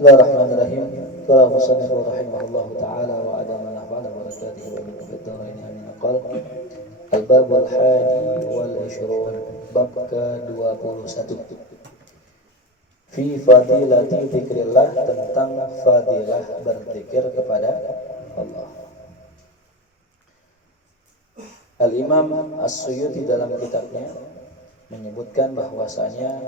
Bismillahirrahmanirrahim. Qala musannif rahimahullahu taala wa adama nafa'ana barakatihi wa min fid dharain amin. Qala al-babul hadi wal 20 bab ke-21 fi fadilati dzikrillah, tentang fadilah berzikir kepada Allah. Al-Imam As-Suyuti dalam kitabnya menyebutkan bahwasanya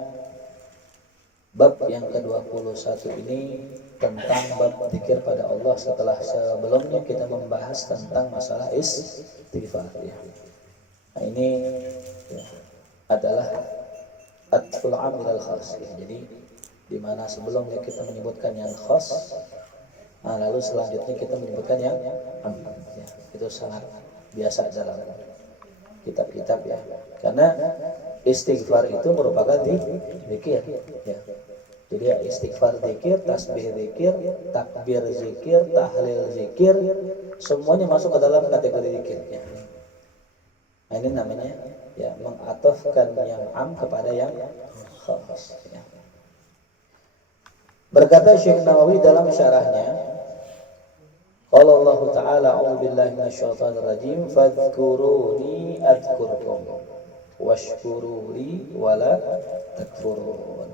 bab yang ke-21 ini tentang bab zikir pada Allah setelah sebelumnya kita membahas tentang masalah istighfar. Ya. Nah, ini ya, adalah atful am ilal khas. Ya. Jadi di mana sebelumnya kita menyebutkan yang khas, nah, lalu selanjutnya kita menyebutkan yang am. Ya. Itu sangat biasa dalam kitab-kitab ya. Karena istighfar itu merupakan zikir ya. Jadi ya, istighfar zikir, tasbih zikir, takbir zikir, tahlil zikir, semuanya masuk ke dalam kategori zikir ya. Nah, ini namanya ya mengatofkan yang am kepada yang khas ya. Berkata Syekh Nawawi dalam syarahnya, qala Allah Ta'ala a'udzu billahi minasyaitonir rajim fadhkuruni adzkurkum washkuruli wala takfurun.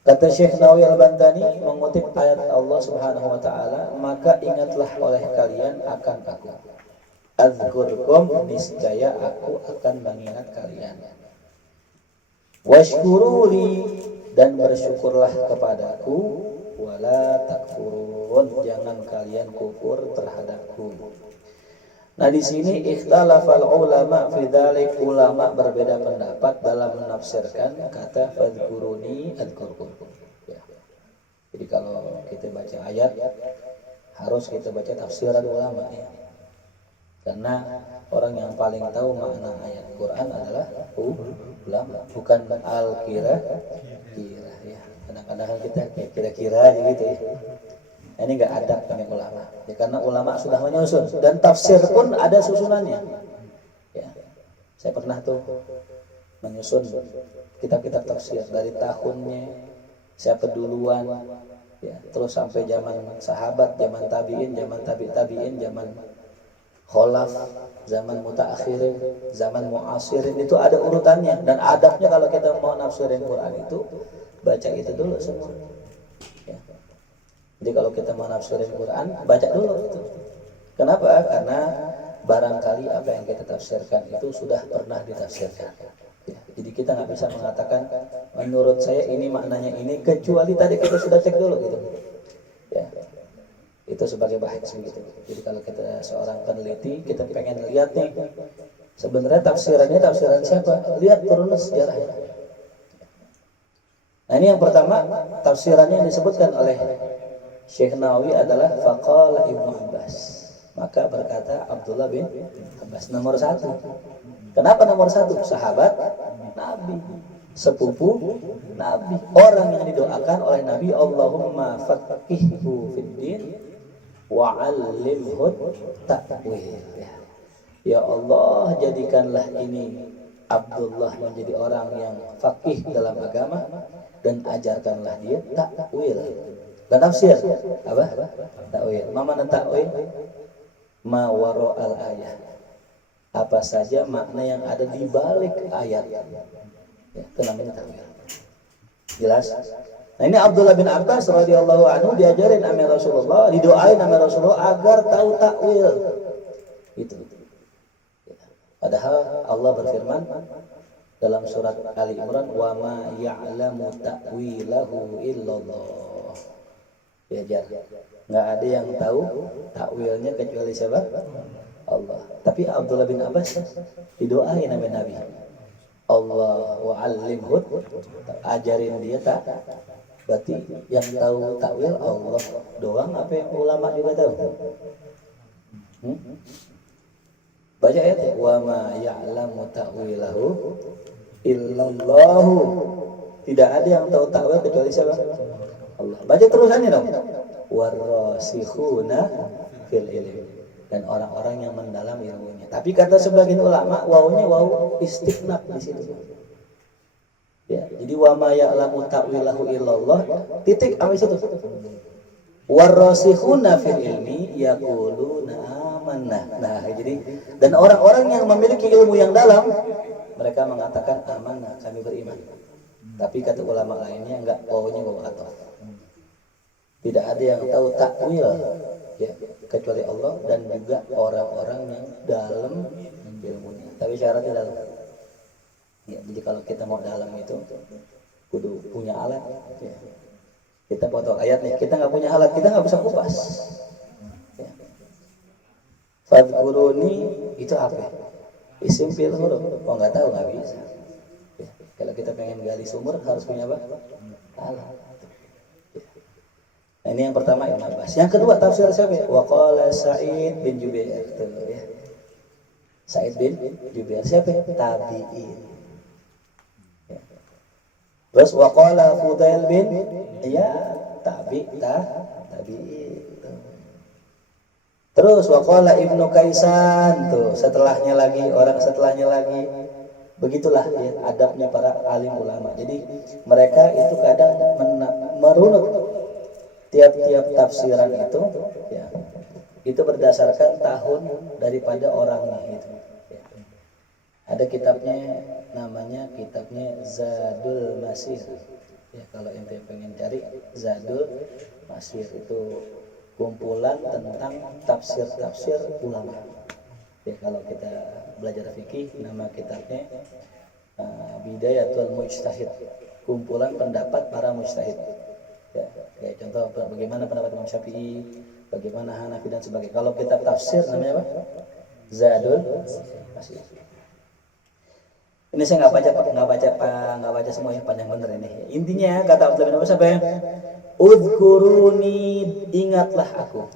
Kata Syekh Nawawi Al-Bantani mengutip ayat Allah Subhanahu wa taala, maka ingatlah oleh kalian akan aku. Adzkurkum, niscaya aku akan mengingat kalian. Washkuruli, dan bersyukurlah kepadaku, wala takfurun, jangan kalian kufur terhadapku. Nah, di sini ikhtalafal ulama fi dzalik, ulama berbeda pendapat dalam menafsirkan kata fadhkuruni adzkurkum. Ya. Jadi kalau kita baca ayat harus kita baca tafsiran ulama ya. Karena orang yang paling tahu makna ayat Quran adalah ulama, bukan al-kira ya. Kadang-kadang kita kira-kira aja gitu ya. Ini enggak ada kami ulama. Ya, karena ulama sudah menyusun dan tafsir pun ada susunannya. Ya. Saya pernah tuh menyusun kitab-kitab tafsir dari tahunnya, siapa duluan, ya, terus sampai zaman sahabat, zaman tabi'in, zaman tabi'in, zaman kholaf, zaman mutaakhirin, zaman muasirin, itu ada urutannya dan adabnya. Kalau kita mau nafsirin Quran itu baca itu dulu semua. Ya. Jadi kalau kita mau nafsirin Quran, baca dulu itu. Kenapa? Karena barangkali apa yang kita tafsirkan itu sudah pernah ditafsirkan. Ya. Jadi kita nggak bisa mengatakan menurut saya ini maknanya ini, kecuali tadi kita sudah cek dulu gitu. Ya. Itu sebagai bahas begitu. Jadi kalau kita seorang peneliti, kita pengen lihat nih sebenarnya tafsirannya tafsiran siapa? Lihat turun sejarahnya. Nah, ini yang pertama, tafsirannya yang disebutkan oleh Syekh Nawawi adalah faqala Ibnu Abbas. Maka berkata Abdullah bin Abbas, nomor satu. Kenapa nomor satu? Sahabat Nabi, sepupu Nabi, orang yang didoakan oleh Nabi, Allahumma faqihhu fid din wa 'allimhu ta'wil. Ya Allah, jadikanlah ini Abdullah menjadi orang yang faqih dalam agama dan ajarkanlah dia ta'wil. Dan tafsir apa? Ta'wil. Mana ta'wil? Ma wara'al ayat. Apa saja makna yang ada di balik ayat. Ya, itu namanya ta'wil. Jelas? Nah, ini Abdullah bin Abbas radhiyallahu anhu diajarin sama Rasulullah, didoain sama Rasulullah agar tahu ta'wil. Itu. Padahal Allah berfirman dalam surat Ali Imran, wa ma ya'lamu ta'wilahu illallah. Ya, nggak ada yang tahu takwilnya kecuali siapa? Allah. Tapi Abdullah bin Abbas didoain sama Nabi, Allah wa'allimhu, ajarin dia tak. Berarti yang tahu takwil Allah doang, apa yang ulama juga tahu? Baca ayat, wa ma ya'lamu ta'wilahu illallahu. Tidak ada yang tahu takwil kecuali siapa? Allah. Baca terusannya dong. Warasikhuna fil ilmi, dan orang-orang yang mendalam ilmunya. Tapi kata sebagian ulama, wawunya wawu istighnaf di situ. Ya, Jadi wa ma ya'lamu ta'wilahu illallah titik apa itu? Warasikhuna fil ilmi yaquluna amanna. Nah, jadi dan orang-orang yang memiliki ilmu yang dalam mereka mengatakan amanah, kami beriman. Tapi kata ulama lainnya enggak, wawunya wawu ataf. Tidak ada yang tahu takwil ya kecuali Allah dan juga orang-orang yang dalam ilmunya. Tapi syaratnya dalam. Ya, jadi kalau kita mau dalam itu kudu punya alat ya. Kita potong ayat nih, kita nggak punya alat, kita nggak bisa kupas ya. Fadkuruni itu apa? Isim fi'il huruf. Oh nggak tahu, nggak bisa ya. Kalau kita pengen gali sumur harus punya apa? Alat ya. Nah, ini yang pertama Ibnu Abbas. Yang kedua tafsir siapa? Wa qala Sa'id bin Jubair ya. Sa'id bin Jubair siapa? Tabi'in. Terus waqala Fudail bin ya tabi'in. Terus waqala Ibnu Kaisan tuh setelahnya lagi begitulah ya adabnya para alim ulama. Jadi mereka itu kadang merunut tiap-tiap tafsiran itu ya. Itu berdasarkan tahun daripada orangnya itu. Ada kitabnya namanya Zadul Masir ya, kalau ente pengen cari Zadul Masir itu kumpulan tentang tafsir ulama ya. Kalau kita belajar fikih nama kitabnya Bidayatul Mujtahid, kumpulan pendapat para mujtahid ya. Kayak contoh bagaimana pendapat Imam Syafi'i, bagaimana Hanafi dan sebagainya. Kalau kitab tafsir namanya apa? Zadul Masir. Ini saya nggak baca semua yang panjang bener ini. Intinya kata Abdullah bin Abbas apa ya? Udhkuruni, ingatlah aku.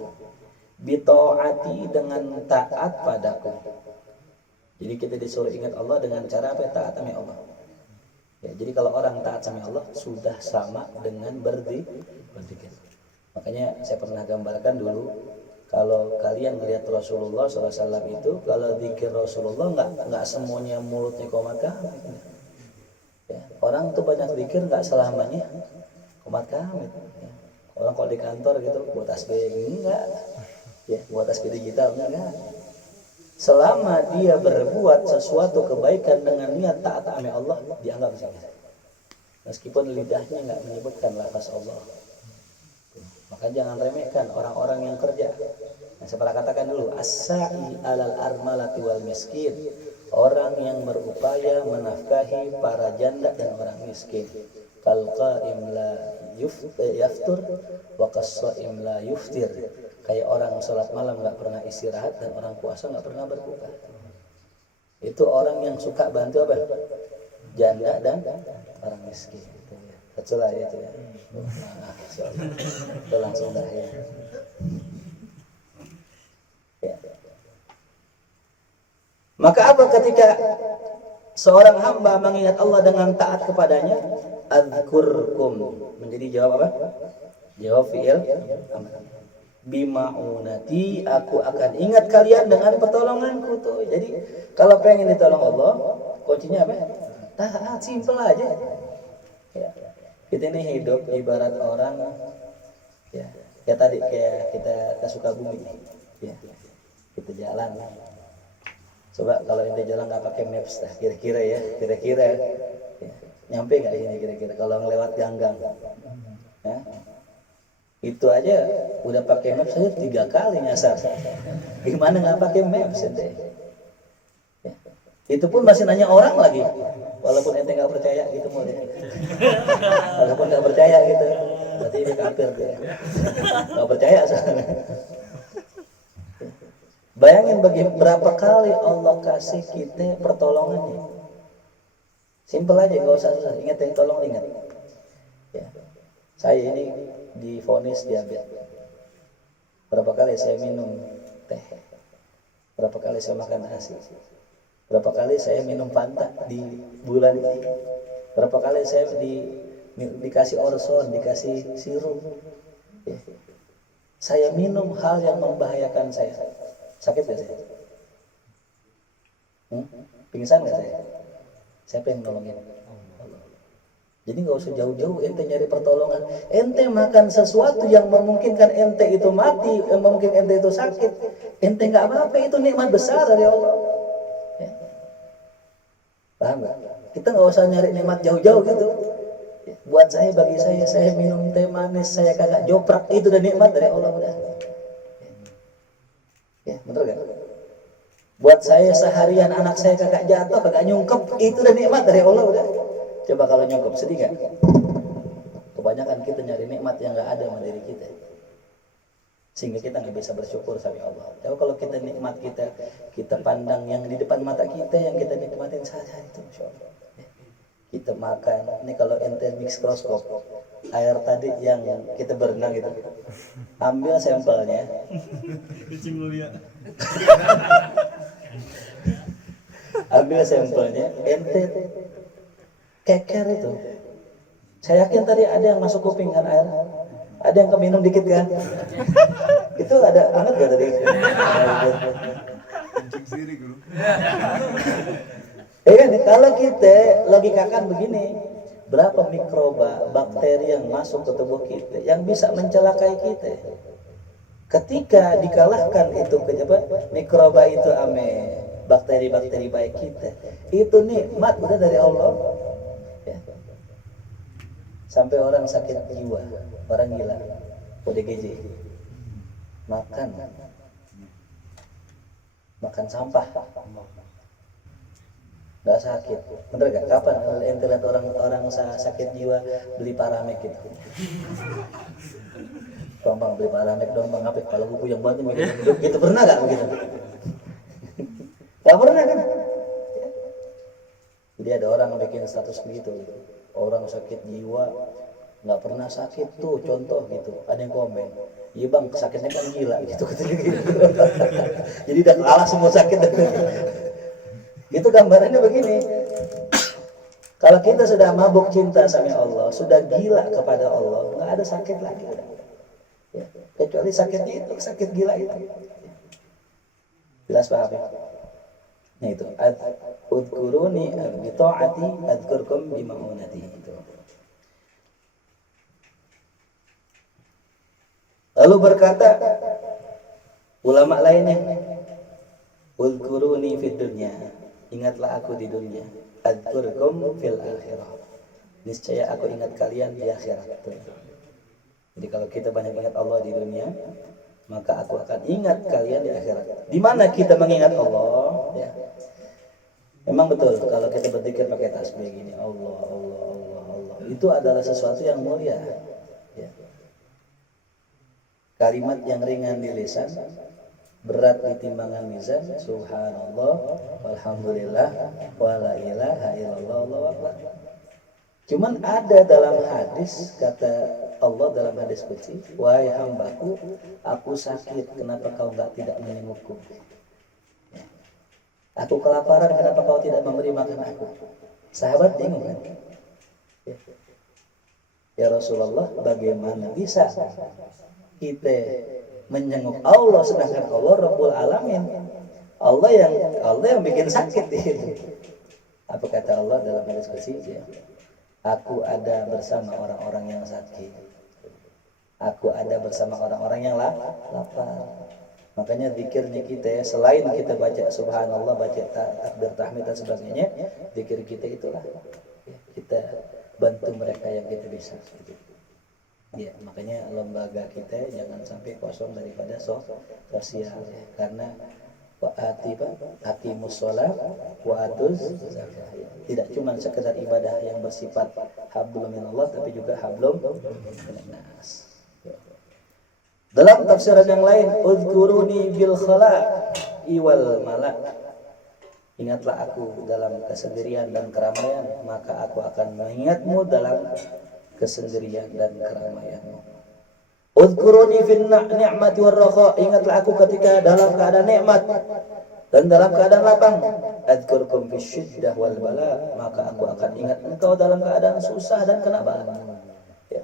Bitaati, dengan taat padaku. Jadi kita disuruh ingat Allah dengan cara apa? Taat sama Allah. Ya, jadi kalau orang taat sama Allah sudah sama dengan berzikir. Makanya saya pernah gambarkan dulu. Kalau kalian melihat Rasulullah SAW itu, kalau zikir Rasulullah nggak semuanya mulutnya qomat kamit. Ya, orang tuh banyak zikir nggak selamanya qomat kamit. Ya. Orang kalau di kantor gitu buat tasbih enggak, ya buat tasbih digital enggak. Selama dia berbuat sesuatu kebaikan dengan niat taat sama Allah, dianggap zikir. Meskipun lidahnya nggak menyebutkan lafaz Allah. Maka jangan remehkan orang-orang yang kerja. Nah, saya pernah katakan dulu, as-sa'i alal armalati wal miskin, orang yang berupaya menafkahi para janda dan orang miskin. Kal qa'im la yaftur wa kas-sha'im la yuftir. Kayak orang salat malam enggak pernah istirahat dan orang puasa enggak pernah berbuka. Itu orang yang suka bantu apa? Janda dan orang miskin. Betul lah itu ya. Nah, itu langsung dah ya. Ya. Maka apa ketika seorang hamba mengingat Allah dengan taat kepadanya? Adzkurkum, menjadi jawab apa? Jawab fi'il amr. Bima'unati, aku akan ingat kalian dengan pertolonganku tuh. Jadi kalau pengen ditolong Allah, kuncinya apa? Taat, simple aja. Ya. Kita ini hidup ibarat orang ya tadi kayak kita suka bumi ya. Kita jalan. Coba kalau ente jalan nggak pakai maps dah, kira-kira ya. Nyampe nggak ini kira-kira kalau ngelewat ganggang? Ya. Itu aja udah pakai maps saja 3 kali nyasar. Gimana nggak pakai maps ente? Ya. Itu pun masih nanya orang lagi. Walaupun ente nggak percaya gitu mau deh. Walaupun nggak percaya gitu, berarti ini kafir dia. Nggak percaya soalnya. Bayangin berapa kali Allah kasih kita pertolongannya. Simpel aja, nggak usah susah. Ingat yang tolong ingat. Ya. Saya ini divonis diabetes. Berapa kali saya minum teh? Berapa kali saya makan nasi? Berapa kali saya minum Fanta di bulan ini? Berapa kali saya dikasih Orson, dikasih sirup? Ya. Saya minum hal yang membahayakan saya. Sakit gak saya? Pingsan gak saya? Siapa yang nolongin? Allah. Jadi nggak usah jauh-jauh ente nyari pertolongan. Ente makan sesuatu yang memungkinkan ente itu mati, yang memungkinkan ente itu sakit. Ente nggak apa-apa, itu nikmat besar dari Allah. Ya. Paham nggak? Kita nggak usah nyari nikmat jauh-jauh gitu. Buat saya, bagi saya minum teh manis, saya kagak joprak, itu udah nikmat dari Allah udah. Ya, bener gak? Buat saya seharian anak saya kagak jatuh, kagak nyungkep, itu udah nikmat dari Allah udah. Coba kalau nyungkep, sedih gak? Kebanyakan kita nyari nikmat yang gak ada sama diri kita, sehingga kita nggak bisa bersyukur sama Allah. Coba kalau kita nikmat kita pandang yang di depan mata kita, yang kita nikmatin saja itu, Masya Allah. Kita makan, ini kalau ente mikroskop air tadi yang kita berenang gitu, ambil sampelnya, ambil sampelnya, ente keker itu, saya yakin tadi ada yang masuk kuping kan air, ada yang keminum dikit kan, itu ada anget gak tadi? Kalau kita logikakan begini, berapa mikroba, bakteri yang masuk ke tubuh kita, yang bisa mencelakai kita. Ketika dikalahkan itu mikroba itu ame bakteri-bakteri baik kita, itu nikmat udah dari Allah. Ya. Sampai orang sakit jiwa, orang gila, ODGJ, makan sampah. Nggak sakit, bener gak? Kapan ente lihat orang sakit jiwa beli Paramek gitu? Bang beli Paramek dong bang, ngapik kalau buku yang bantu gitu, pernah gak begitu? Gak pernah kan? Jadi ada orang bikin status begitu, orang sakit jiwa nggak pernah sakit tuh, contoh gitu, ada yang komen, iya bang sakitnya kan gila gitu, gitu. Jadi udah kalah semua sakit. Itu gambarannya begini. Kalau kita sudah mabuk cinta sama Allah, sudah gila kepada Allah, nggak ada sakit lagi. Ya, kecuali sakitnya itu, sakit gila itu. Jelas paham ya? Nah itu, udkuruni bi ta'ati adkurkum bi ma'unati itu. Lalu berkata ulama lainnya, udkuruni fid dunya, ingatlah aku di dunia, adzkurkum fil akhirah, niscaya aku ingat kalian di akhirat. Jadi kalau kita banyak ingat Allah di dunia, maka aku akan ingat kalian di akhirat. Di mana kita mengingat Allah? Ya. Memang betul kalau kita berzikir pakai tasbih gini, Allah, Allah, Allah, Allah, itu adalah sesuatu yang mulia. Ya. Kalimat yang ringan di lisan, berat di timbangan mizan. Subhanallah, walhamdulillah, wala ilaha illallah, Allahu akbar. Cuman ada dalam hadis, kata Allah dalam hadis qudsi, wahai hambaku, aku sakit, kenapa kau tidak menyembuhku? Aku kelaparan, kenapa kau tidak memberi makan aku? Sahabat bingung kan? Ya Rasulullah, bagaimana bisa kita menyenguk Allah sedangkan Allah Rabbul Alamin, Allah yang bikin sakit itu. Apa kata Allah dalam hadis qudsi? Ya, aku ada bersama orang-orang yang sakit, aku ada bersama orang-orang yang lapar. Makanya zikirnya kita ya, selain kita baca subhanallah, baca takbir tahmid dan sebagainya, zikir kita itulah kita bantu mereka yang kita bisa. Ya, makanya lembaga kita jangan sampai kosong daripada sosial ya. Karena aqimus shalah wa atuz zakah. Tidak cuma sekedar ibadah yang bersifat hablum minallah, tapi juga hablum minannas. Dalam tafsiran yang lain, uzkuruni bil khala iwal malak, ingatlah aku dalam kesendirian dan keramaian, maka aku akan mengingatmu dalam kesendirian dan keramaianmu. Uzkuruni fin ni'mati war raha, ingatlah aku ketika dalam keadaan nikmat dan dalam keadaan lapang. Adzkurkum fis syiddah wal bala, maka aku akan ingat engkau dalam keadaan susah dan kena bala. Ya.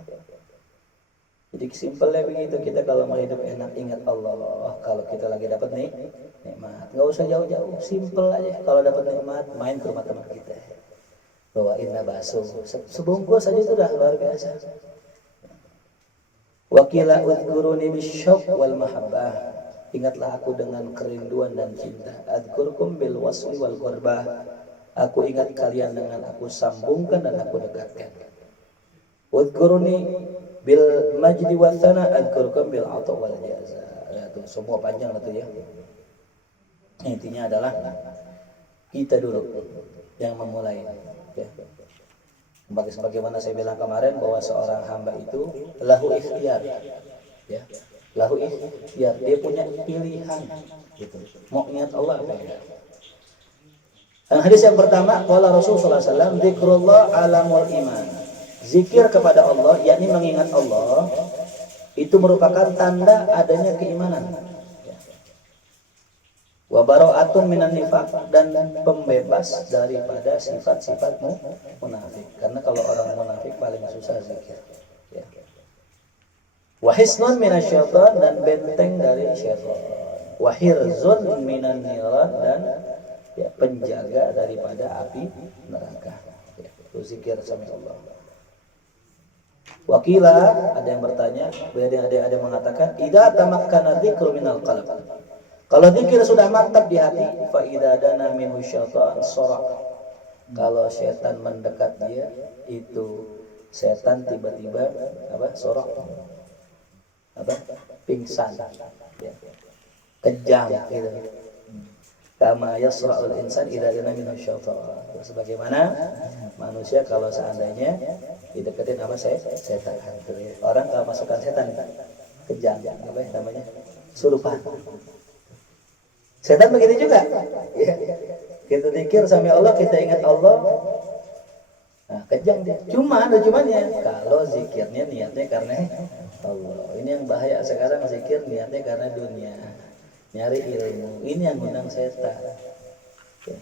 Jadi simpelnya begitu, kita kalau mau hidup enak ingat Allah. Kalau kita lagi dapat nikmat, nggak usah jauh-jauh, simpel aja. Kalau dapat nikmat, main ke rumah teman kita. bawain bakso sebungkus saja itu udah luar biasa. Wakila udhkuruni bisyauq wal mahabbah, ingatlah aku dengan kerinduan dan cinta. Adkurkum bil wasli wal qurbah, aku ingat kalian dengan aku sambungkan dan aku dekatkan. Udhkuruni bil majdi wa thana, adkurkum bil ata wal jaza. Ya, itu semua panjang itu ya. Intinya adalah kita dulu yang memulai ya. Sebagaimana saya bilang kemarin bahwa seorang hamba itu lahu ikhtiyar ya, lahu ikhtiyar, dia punya pilihan gitu, mau ingat Allah apa enggak. Dan hadis yang pertama, qala Rasulullah sallallahu alaihi wasallam, zikrullah alamul iman, zikir kepada Allah yakni mengingat Allah itu merupakan tanda adanya keimanan. Wa bara'atun minan nifaq, dan pembebas daripada sifat-sifat munafik. Karena kalau orang munafik paling susah zikir. Ya. Wa hisnun minasyaitan, dan benteng dari syaitan. Wa hirzun minan niran, dan ya, penjaga daripada api neraka. Ya, itu zikir sama Allah. Wakila, ada yang bertanya, ada yang mengatakan, idza tamakkana dzikru minal qalb. Kalau zikir sudah mantap di hati, fa idza dana minhu syaitan sarak. Kalau setan mendekat dia, itu setan tiba-tiba apa? Sarak. Apa? Pingsan. Ya. Kejang gitu. Kama yasra'ul insan idza dana minhu syaitan. Sebagaimana manusia kalau seandainya dideketin sama setan. Orang kalau masukkan setan kejang, apa ya namanya? Surupan. Setan begitu juga. Ya. Kita zikir sama Allah, kita ingat Allah. Nah, kejang dia. Cumannya kalau zikirnya niatnya karena Allah. Ini yang bahaya sekarang, zikir niatnya karena dunia. Nyari ilmu. Ini yang ngundang setan. Ya.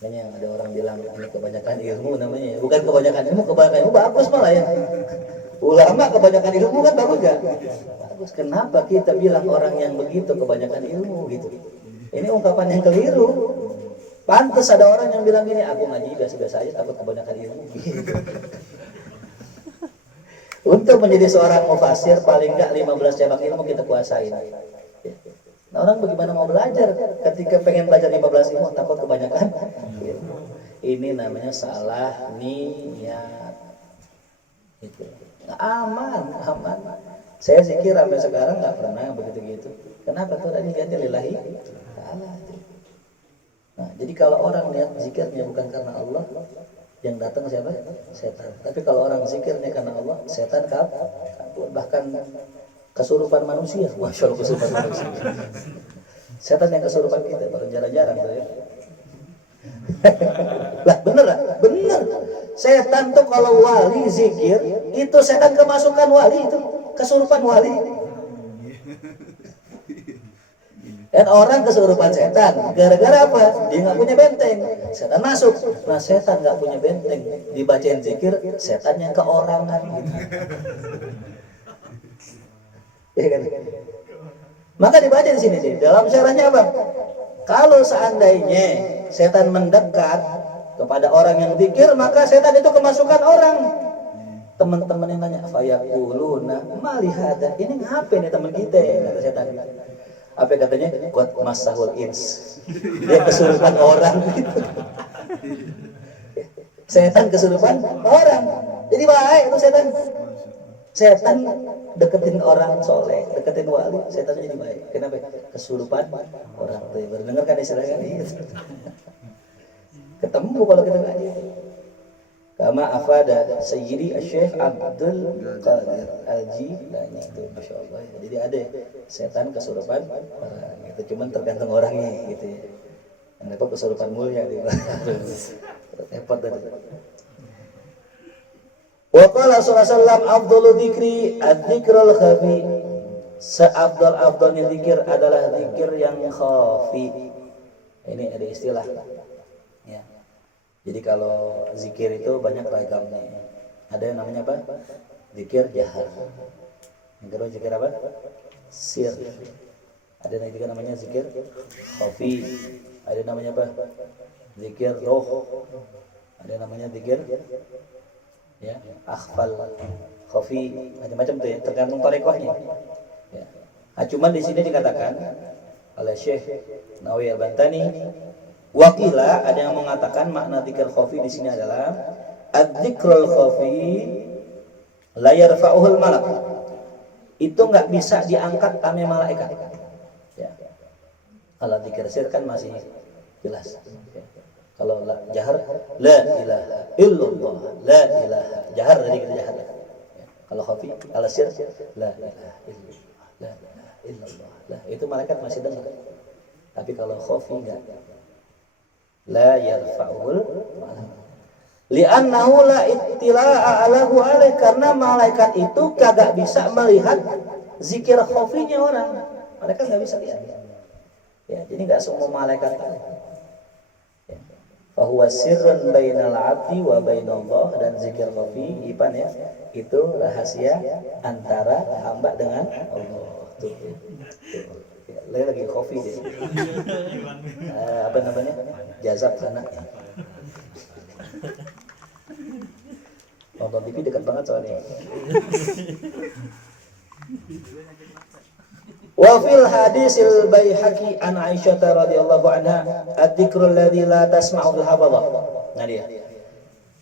Makanya ada orang bilang ini kebanyakan ilmu namanya. Bukan kebanyakan ilmu bagus malah ya. Ulama kebanyakan ilmu kan bagus gak? Bagus. Kenapa kita bilang orang yang begitu kebanyakan ilmu gitu? Ini ungkapan yang keliru. Pantas ada orang yang bilang gini, aku ngaji biasa-biasa aja takut kebanyakan ilmu. Untuk menjadi seorang mufasir paling enggak 15 cabang ilmu kita kuasain. Nah, orang bagaimana mau belajar ketika pengen belajar 15 ilmu takut kebanyakan ilmu. Ini namanya salah niat. Itu. Nah, aman. Saya zikir sampai sekarang nggak pernah begitu-gitu. Kenapa tuh? Tadi niatnya lillahi ta'ala. Nah, jadi kalau orang niat zikirnya bukan karena Allah, yang datang siapa? Setan. Tapi kalau orang zikirnya karena Allah, setan kabur. Bahkan kesurupan manusia. Masya Allah, kesurupan manusia. Setan yang kesurupan kita baru jarang-jarang tuh ya. Lah bener. Setan tuh kalau wali zikir, itu setan kemasukan wali, itu kesurupan wali. Dan orang kesurupan setan gara-gara apa? Dia nggak punya benteng, setan masuk. Nah, setan nggak punya benteng, dibacain zikir, setan yang keorangan gitu. Ya kan? Maka dibaca di sini sih. Dalam syarahnya apa? Kalau seandainya setan mendekat kepada orang yang zikir, maka setan itu kemasukan orang. Teman-teman yang nanya, fayaquluna malihada, ini ngapain nih teman kita ya, kata setan. Apa katanya? Qad masahul ins. Dia kesurupan orang gitu. Setan kesurupan orang. Jadi baik itu setan. Setan deketin orang soleh, deketin wali, setan jadi baik. Kenapa? Kesurupan orang. Tuh, baru dengar kan istilahnya gitu. Ketemu kalau kita ngaji. Kama afada Sayyidi Syekh Abdul Qadir Al-Jilani, itu Masya Allah. Jadi ada setan kesurupan orang, itu cuman tergantung orangnya gitu ya. Yang dapat kesurupan mulia di repot tadi. Wa qala sallallahu alaihi wasallam afdhalu dzikri adz-dzikrul khafi. Seabdal-abdalnya zikir adalah zikir yang khafi. Ini ada istilah. Ya. Jadi kalau zikir itu banyak ragamnya. Ada yang namanya apa? Zikir jahar. Yang kedua zikir apa? Sir. Ada yang juga namanya zikir khafi. Ada yang namanya apa? Zikir roh. Ada yang namanya zikir ya, akhfal, khafi, macam-macam tuh ya, tergantung tarekohnya. Ya. Nah, cuman di sini dikatakan oleh Syekh Nawawi Al-Bantani, wakila ada yang mengatakan makna zikir khafi di sini adalah adz-dzikrul khafi la yarfa'uhul malak. Itu enggak bisa diangkat oleh malaikat. Ya. Kalau zikir sir kan masih jelas. Ya. Kalau jahar la ilaha illallah, la ilaha jahar dari kita jahar. Ya. Kalau khafi, kalau sir la ilaha illallah, la ilaha illallah. Lah itu malaikat masih dengar. Tapi kalau khafi enggak. La yarfa'ul malak. Li'annahu la ittila'a alahu alaih, karena malaikat itu kagak bisa melihat zikir khafinya orang. Malaikat enggak bisa lihat. Ya, jadi enggak semua malaikat tahu. Ya. Fahuwa sirrun bainal 'abdi wa bainallah, dan zikir khafi ipan ya, itu rahasia antara hamba dengan Allah. Tuh. Ya, lagi khafi deh. Apa namanya? Jazab sana. Nonton TV dekat banget soalnya. Wa fil hadisil Baihaqi an Aisyah radhiyallahu anha adz-dzikrul ladzi la tasma'ul hafadhah. Nah dia.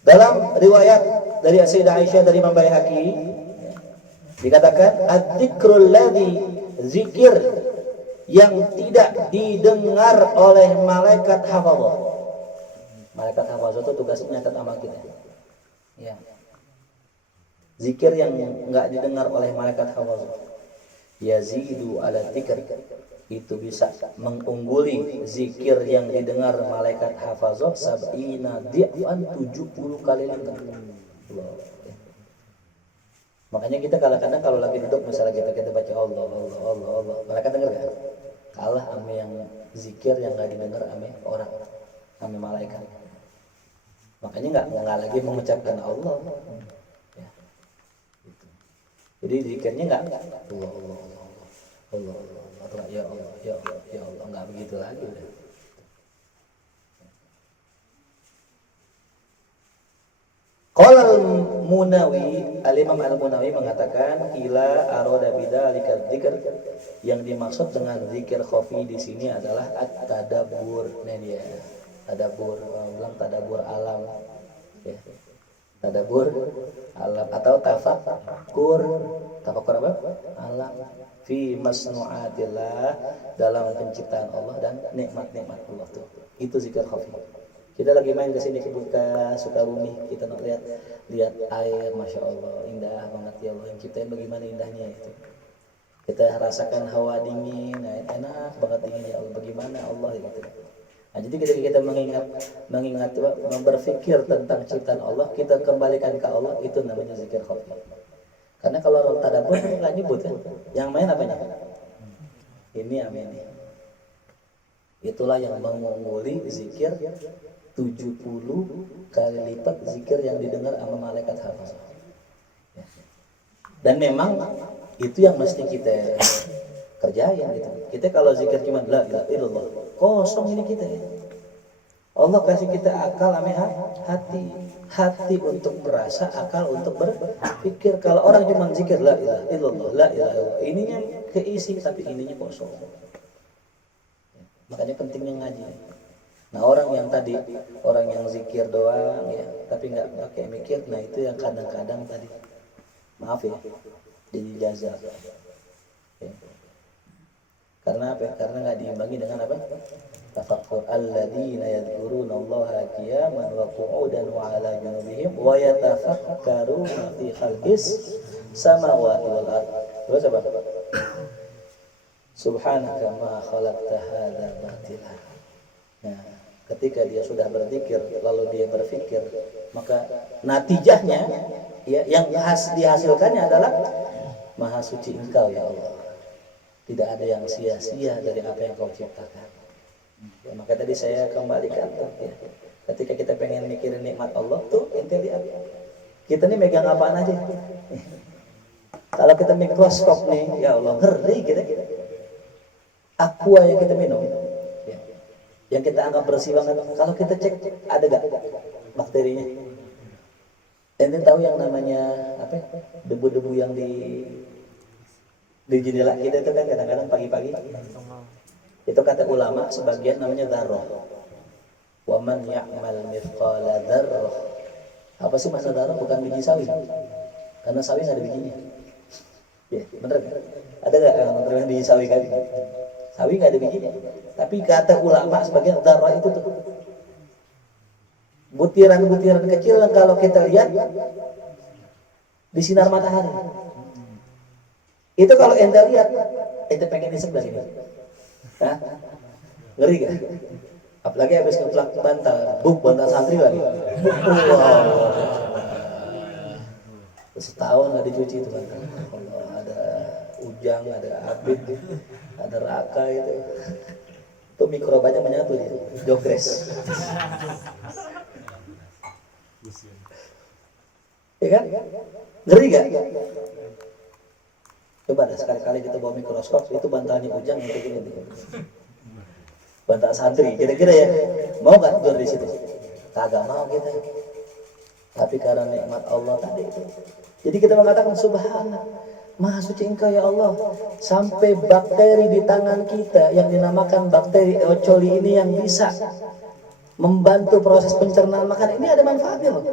Dalam riwayat dari Sayyidah Aisyah dari Imam Baihaqi dikatakan adz-dzikrul ladzi, zikir yang tidak didengar oleh malaikat hafadhah. Malaikat hafadhah itu tugasnya nyatat amal kita. Ya. Zikir yang enggak didengar oleh malaikat hafadhah. Yazidu ala dzikr, itu bisa mengungguli zikir yang didengar malaikat hafazah sab'ina di'fan, 70 kali lipat. Makanya kita kadang-kadang kalau lagi duduk misalnya kita baca Allah malaikat dengar enggak? Kalah ame yang zikir yang enggak didengar ame orang, ame malaikat. Makanya enggak lagi mengucapkan Allah. Ya. Gitu. Jadi zikirnya enggak Allah atau ya Allah enggak begitu lagi udah. Qala al-Munawi, al-Imam al-Munawi mengatakan ila arada bidzalika dzikr, yang dimaksud dengan zikir khafi di sini adalah at-tadabbur. Nah dia tadabbur, bilang tadabbur alam ya. Tadabbur alam atau tafakkur apa? Alam fi masnu'atillah, dalam penciptaan Allah dan nikmat-nikmat Allah tuh. Itu zikir khafi. Kita lagi main ke sini ke Sukabumi, kita nak lihat air, masya Allah, indah banget ya Allah yang ciptain, bagaimana indahnya itu. Kita rasakan hawa dingin, enak banget dinginnya Allah, bagaimana Allah gitu. Nah, jadi ketika kita mengingat berpikir tentang ciptaan Allah, kita kembalikan ke Allah, itu namanya zikir khafi. Karena kalau orang tadabbur nggak nyebut kan, yang main apanya? Ini amin. Itulah yang mengungguli zikir 70 kali lipat zikir yang didengar sama malaikat hafazah. Dan memang itu yang mesti kita kerjain gitu. Kita kalau zikir cuma la ilaha illallah, kosong ini kita ya. Allah kasih kita akal ame hati untuk merasa, akal untuk berpikir. Kalau orang cuma zikir la ilaha illallah, la ilaha illallah, ininya keisi tapi ininya kosong. Makanya pentingnya ngaji. Nah orang yang zikir doang ya, tapi nggak pakai mikir, nah itu yang kadang-kadang tadi maaf ya, jadi jaza. Ya. Karena apa? Karena nggak diimbangi dengan apa? Tafakkur. Alladzina yadhkuruna Allaha qiyaman wa qu'udan wa 'ala junubihim wa yatafakkaruna fi khalqis samawati wal ardh. Terus apa? Subhanaka ma khalaqta hadza batila. Nah, ketika dia sudah berzikir lalu dia berpikir, maka natijahnya ya, yang dihasilkannya adalah maha suci Engkau ya Allah. Tidak ada yang sia-sia dari apa yang Kau ciptakan. Ya, maka tadi saya kembalikan tuh ya. Ketika kita pengen mikirin nikmat Allah tuh, ente lihat kita nih megang apaan aja. Kalau kita mikroskop nih, ya Allah, ngeri kita. Aqua yang kita minum, ya, yang kita anggap bersih banget, kalau kita cek ada gak bakterinya. Ente tahu yang namanya apa? Debu-debu yang di jendela kita itu kan kadang-kadang pagi-pagi. Itu kata ulama sebagian namanya dzarrah. Wa man ya'mal mithqala dzarrah. Apa sih maksud dzarrah? Bukan biji sawi. Karena sawi nggak ada bijinya. Ya, bener kan? Ada nggak yang terima biji sawi kan? Sawi nggak ada bijinya. Tapi kata ulama sebagian dzarrah itu tuh butiran-butiran kecil yang kalau kita lihat di sinar matahari. Itu kalau ente lihat, ente pengen isep dari sini. Hah? Ngeri gak? Apalagi habis ngeplak bantal, bantal santri lagi. Wow. Setahun nggak dicuci itu bantal. Ada ujang, ada abid, ada raka itu. Itu mikrobanya menyatu dia, jogres. Ya kan? Ngeri gak? Coba dah sekali-kali kita bawa mikroskop, itu bantalnya ujang yang begini. Bantal santri, kira-kira ya, mau gak tidur di situ? Kagak mau kita. Tapi karena nikmat Allah tadi itu. Jadi kita mengatakan subhanallah, maha suci engkau ya Allah. Sampai bakteri di tangan kita yang dinamakan bakteri E. coli ini yang bisa membantu proses pencernaan makanan ini ada manfaatnya loh.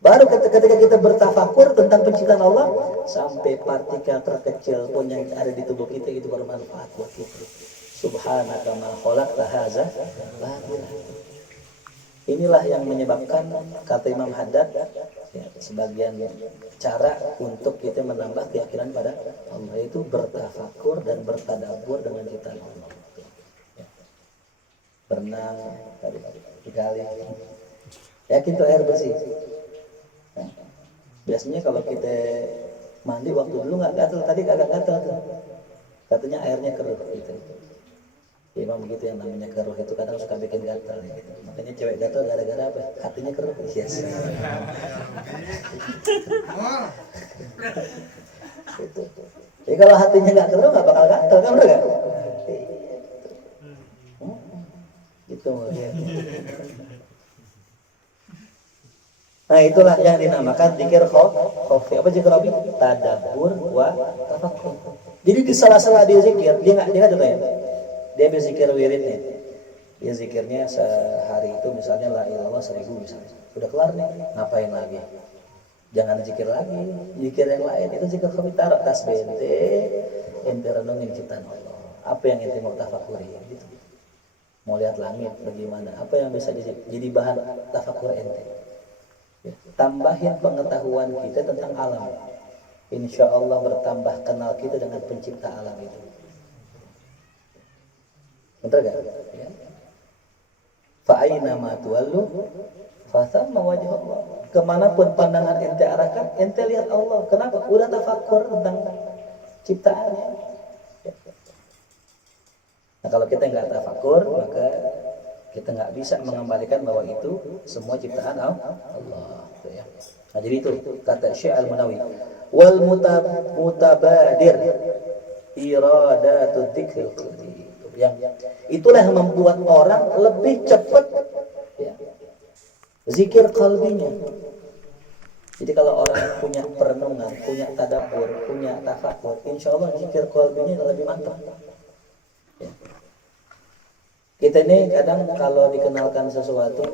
Baru ketika kita bertafakur tentang penciptaan Allah, sampai partikel terkecil pun yang ada di tubuh kita itu bermanfaat buat kita. Subhanaka ma khalaqta hadza batila. Inilah yang menyebabkan kata Imam Haddad ya, sebagian cara untuk kita menambah keyakinan pada Allah itu bertafakur dan bertadabbur dengan ciptaan Allah. Ya. Berenang tadi kali. Yakin tuh air bersih. Nah, biasanya kalau kita mandi waktu dulu nggak gatel, tadi kagak gatel tuh. Katanya airnya keruh gitu. Ya, emang begitu yang namanya keruh itu kadang suka bikin gatel gitu. Makanya cewek gatel gara-gara apa? Hatinya keruh. Yes. Gitu. Jadi kalau hatinya nggak keruh nggak bakal gatel kan, bener nggak? Gitu ya. Nah itulah yang dinamakan dzikir khofi. Apa dzikir khofi? Tadabbur wa tafakkur. Jadi di salah-salah dia zikir, dia nggak ya. Dia berzikir wiridnya. Dia zikirnya sehari itu misalnya la ilaha 1000 misalnya. Udah kelar nih, ngapain lagi? Jangan zikir lagi, zikir yang lain. Itu zikir khofi, taruh tasbih ente renungin ciptaan Allah. Apa yang ente mau tafakuri gitu. Mau lihat langit bagaimana? Apa yang bisa jadi bahan tafakur ente? Ya, tambahin pengetahuan kita tentang alam. Insya Allah bertambah kenal kita dengan pencipta alam itu. Betul gak? Ya. Fa'aina ma tuwallu fathamma wajh Allah. Kemanapun pandangan ente arahkan, ente lihat Allah. Kenapa? Udah tafakur tentang ciptaannya. Ya. Nah kalau kita nggak tafakur, maka kita nggak bisa mengembalikan bahwa itu semua ciptaan Allah. Ya. Nah jadi itu kata Syekh Al-Munawi. Wal mutabadir iradatu dzikril qalbi. Yang itulah yang membuat orang lebih cepat ya, zikir qalbinya. Jadi kalau orang punya perenungan, punya tadabbur, punya tafakur, insya Allah zikir qalbinya lebih mantap. Ya. Kita ini kadang kalau dikenalkan sesuatu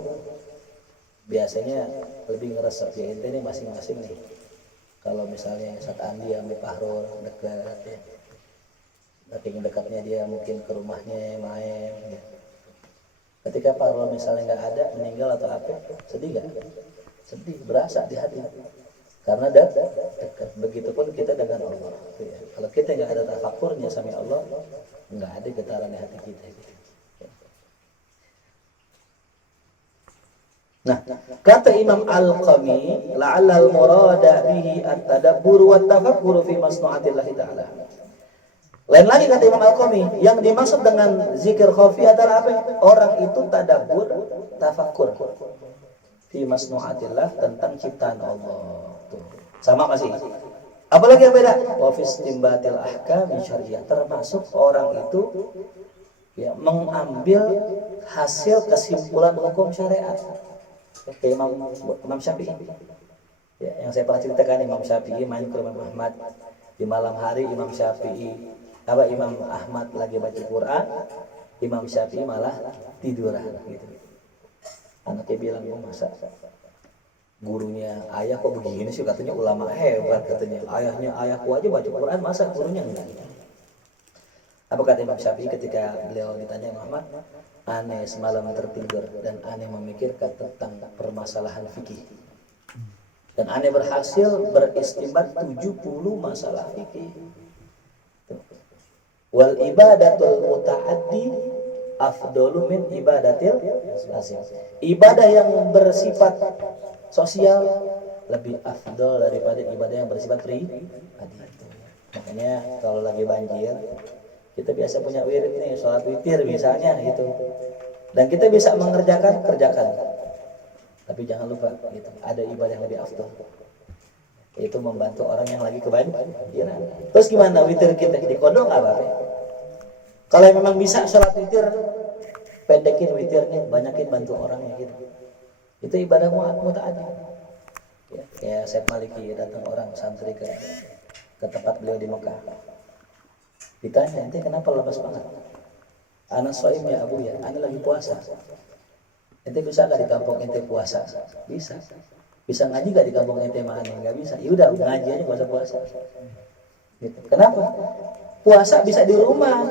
biasanya lebih ngeresep ya. Ini masing-masing nih. Kalau misalnya Ustaz Andi sama Fahrul dekat ya. Saking dekatnya dia mungkin ke rumahnya main ya. Ketika Fahrul misalnya nggak ada, meninggal atau apa, sedih nggak? Sedih, berasa di hati. Karena dekat. Begitupun kita dengan Allah. Ya. Kalau kita nggak ada tafakurnya sama Allah, nggak ada getaran di hati kita. Gitu. Nah, kata Imam Al-Qami, la'allal murada bihi at-tadabbur wa tafakkur fi masnu'atillah ta'ala. Lain lagi kata Imam Al-Qami, yang dimaksud dengan zikir khafi adalah apa? Orang itu tadabbur, tafakkur fi masnu'atillah tentang ciptaan Allah. Tuh. Sama masih. Apalagi yang beda? Wa fi istinbatil ahkam syariah, termasuk orang itu ya mengambil hasil kesimpulan hukum syariat. Kayak Imam Syafi'i. Ya, yang saya pernah ceritakan Imam Syafi'i main ke rumah Ahmad di malam hari. Imam Ahmad lagi baca Quran, Imam Syafi'i malah tiduran gitu. Anaknya bilang, masa gurunya ayah kok begini sih, katanya ulama hebat, katanya ayahku aja baca Quran, masa gurunya enggak. Apa kata Imam Syafi'i ketika beliau ditanya Muhammad, aneh semalam tertidur dan aneh memikirkan tentang permasalahan fikih. Dan aneh berhasil beristimbat 70 masalah fikih. Wal ibadatul muta'addi afdalu min ibadatil lazim. Ibadah yang bersifat sosial lebih afdal daripada ibadah yang bersifat pribadi. Makanya kalau lagi banjir, kita biasa punya wirid nih, sholat witir misalnya gitu. Dan kita bisa kerjakan. Tapi jangan lupa gitu, ada ibadah yang lebih afdal. Itu membantu orang yang lagi kebanjiran. Terus gimana witir kita? Dikodok nggak apa-apa. Kalau memang bisa sholat witir, pendekin witirnya, banyakin bantu orangnya gitu. Itu ibadah muta'addi. Ya, kayak Syekh Maliki datang orang santri ke tempat beliau di Mekah. Ditanya, ente kenapa lemas banget? Ana shaim ya Abu ya, ana lagi puasa. Ente bisa nggak di kampung ente puasa? Bisa. Bisa ngaji nggak di kampung ente mah aneh? Nggak bisa. Ya udah ngaji aja nggak usah puasa. Gitu. Kenapa? Puasa bisa di rumah,